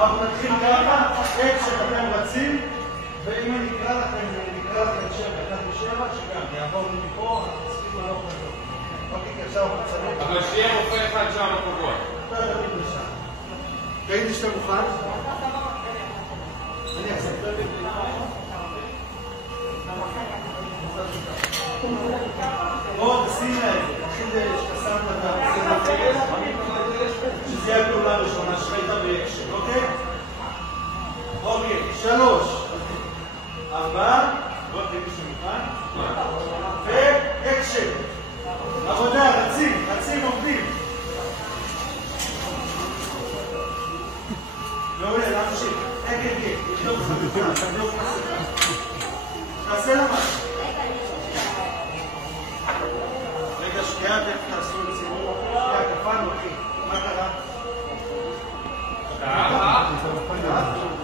אנחנו נתחיל ככה, איך שאתם רצים, ואם אני נקרא לכם 7, 1 ו-7, שגם יעבור לי מפה, תספיקו לא חזור. אוקיי, כי עכשיו אנחנו צרים. אבל שיהיה רופא אחד שם הקובוע. אתה תמיד לשם. תגיד שאתה מוכן? אני אעשה. בוא, תשים להם. תתחיל שתשמת את הסדר. שזה יהיה הפעולה הראשונה שראית באקשן, אוקיי? אוקיי, 3, 4, לא תגיד שמוכן, ואקשן. עבודה, רצים, עובדים. מעולה, להמשיך. כן, תבדוק חלופה, תבדוק חלופה. תעשה למה. רגע, שנייה, תכף תעשו את ציבור. שנייה, קפלנו, אחי. מה קרה?